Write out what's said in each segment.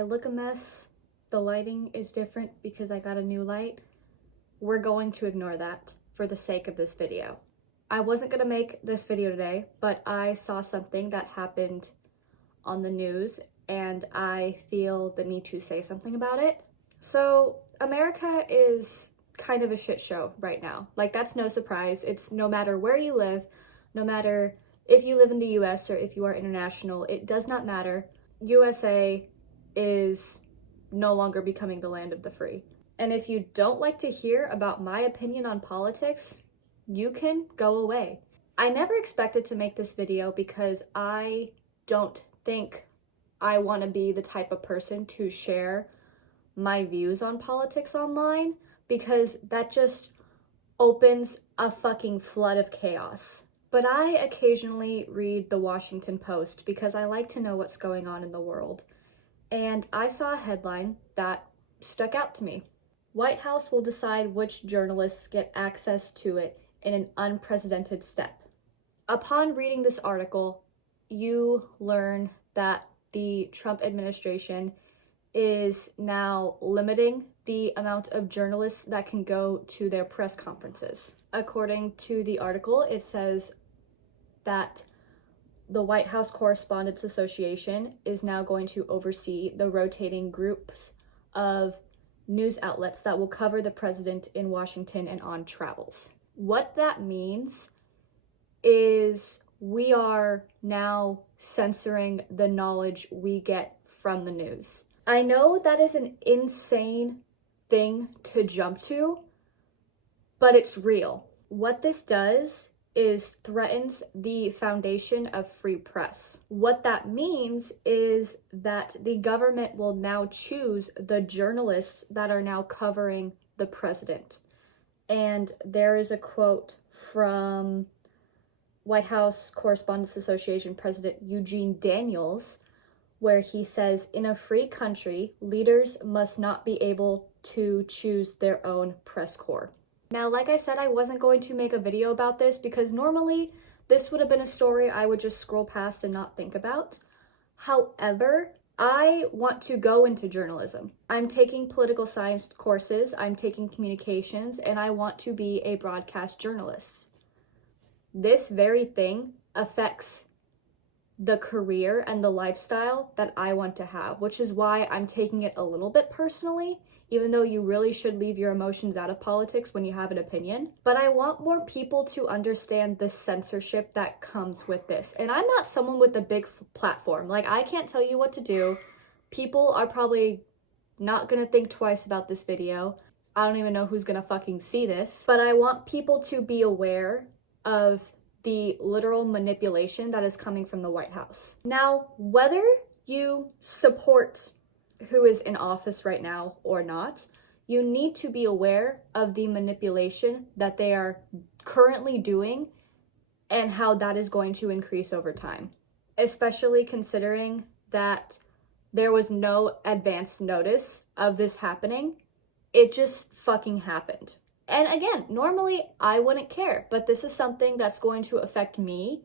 I look a mess, the lighting is different because I got a new light, we're going to ignore that for the sake of this video. I wasn't gonna make this video today, but I saw something that happened on the news and I feel the need to say something about it. So America is kind of a shit show right now. Like, that's no surprise. It's no matter where you live, no matter if you live in the US or if you are international, it does not matter. USA is no longer becoming the land of the free. And if you don't like to hear about my opinion on politics, you can go away. I never expected to make this video because I don't think I want to be the type of person to share my views on politics online, because that just opens a fucking flood of chaos. But I occasionally read the Washington Post because I like to know what's going on in the world. And I saw a headline that stuck out to me. White House will decide which journalists get access to it in an unprecedented step. Upon reading this article, you learn that the Trump administration is now limiting the amount of journalists that can go to their press conferences. According to the article, it says that the White House Correspondents Association is now going to oversee the rotating groups of news outlets that will cover the president in Washington and on travels. What that means is we are now censoring the knowledge we get from the news. I know that is an insane thing to jump to, but it's real. What this does is threatens the foundation of free press. What that means is that the government will now choose the journalists that are now covering the president. And there is a quote from White House Correspondents Association President Eugene Daniels, where he says, "In a free country, leaders must not be able to choose their own press corps." Now, like I said, I wasn't going to make a video about this because normally this would have been a story I would just scroll past and not think about. However, I want to go into journalism. I'm taking political science courses, I'm taking communications, and I want to be a broadcast journalist. This very thing affects the career and the lifestyle that I want to have, which is why I'm taking it a little bit personally, even though you really should leave your emotions out of politics when you have an opinion. But I want more people to understand the censorship that comes with this. And I'm not someone with a big platform. Like, I can't tell you what to do. People are probably not gonna think twice about this video. I don't even know who's gonna fucking see this. But I want people to be aware of the literal manipulation that is coming from the White House. Now, whether you support who is in office right now or not, you need to be aware of the manipulation that they are currently doing and how that is going to increase over time, especially considering that there was no advance notice of this happening. It just fucking happened. And again, normally I wouldn't care, but this is something that's going to affect me,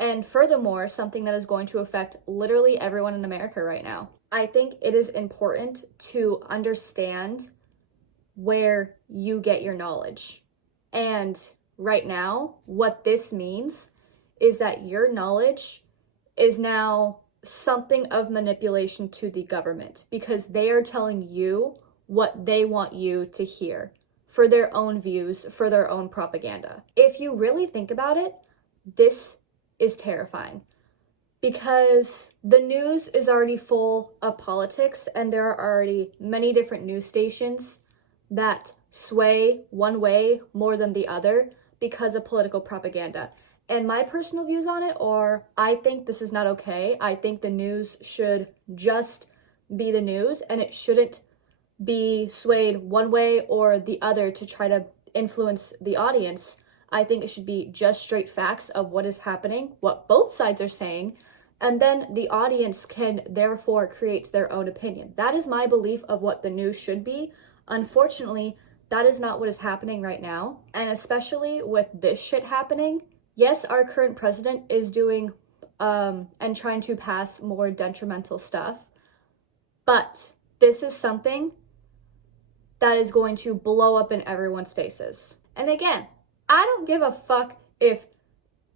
and furthermore, something that is going to affect literally everyone in America right now. I think it is important to understand where you get your knowledge. And right now, what this means is that your knowledge is now something of manipulation to the government because they are telling you what they want you to hear for their own views, for their own propaganda. If you really think about it, this is terrifying because the news is already full of politics and there are already many different news stations that sway one way more than the other because of political propaganda. And my personal views on it are, I think this is not okay. I think the news should just be the news and it shouldn't be swayed one way or the other to try to influence the audience. I think it should be just straight facts of what is happening, what both sides are saying, and then the audience can therefore create their own opinion. That is my belief of what the news should be. Unfortunately, that is not what is happening right now. And especially with this shit happening, yes, our current president is doing and trying to pass more detrimental stuff, But this is something that is going to blow up in everyone's faces. And again, I don't give a fuck if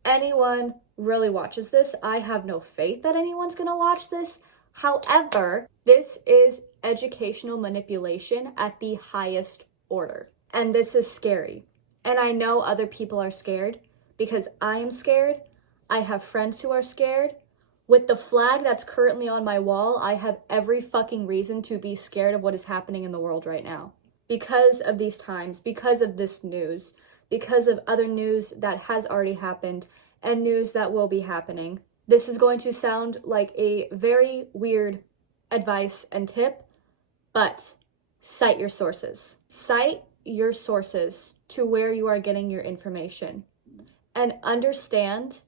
anyone really watches this. I have no faith that anyone's gonna watch this. However, this is educational manipulation at the highest order. And this is scary. And I know other people are scared because I am scared. I have friends who are scared. With the flag that's currently on my wall, I have every fucking reason to be scared of what is happening in the world right now. Because of these times, because of this news, because of other news that has already happened, and news that will be happening. This is going to sound like a very weird advice and tip, but cite your sources. Cite your sources to where you are getting your information and understand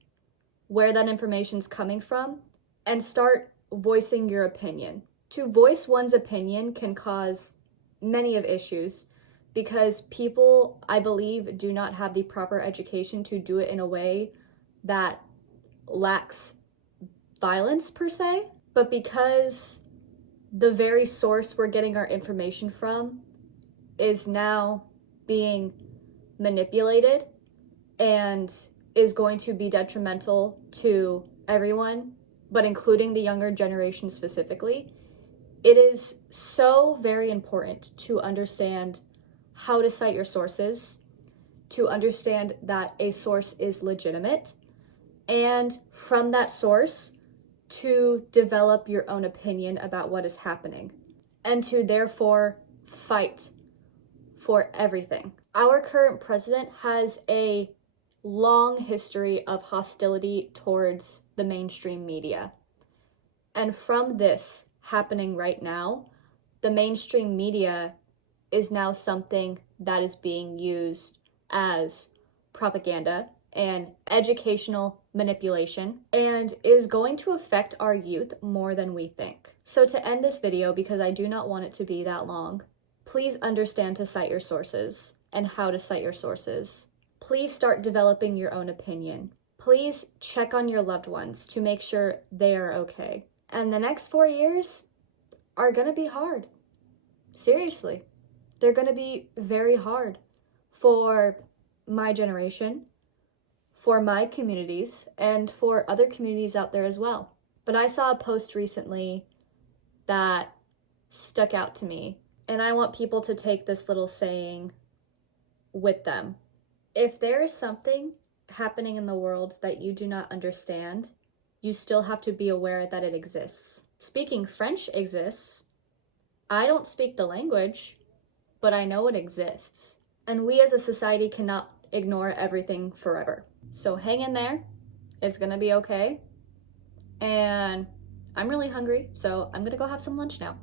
where that information is coming from and start voicing your opinion. To voice one's opinion can cause many of issues because people, I believe, do not have the proper education to do it in a way that lacks violence per se, but because the very source we're getting our information from is now being manipulated and is going to be detrimental to everyone, but including the younger generation specifically, it is so very important to understand how to cite your sources, to understand that a source is legitimate, and from that source to develop your own opinion about what is happening and to therefore fight for everything. Our current president has a long history of hostility towards the mainstream media. And from this happening right now, the mainstream media is now something that is being used as propaganda and educational manipulation and is going to affect our youth more than we think. So to end this video, because I do not want it to be that long, please understand to cite your sources and how to cite your sources. Please start developing your own opinion. Please check on your loved ones to make sure they are okay. And the next 4 years are gonna be hard. Seriously. They're gonna be very hard for my generation, for my communities, and for other communities out there as well. But I saw a post recently that stuck out to me, and I want people to take this little saying with them. If there is something happening in the world that you do not understand, you still have to be aware that it exists. Speaking French exists. I don't speak the language, but I know it exists. And we as a society cannot ignore everything forever. So hang in there. It's gonna be okay. And I'm really hungry, so I'm gonna go have some lunch now.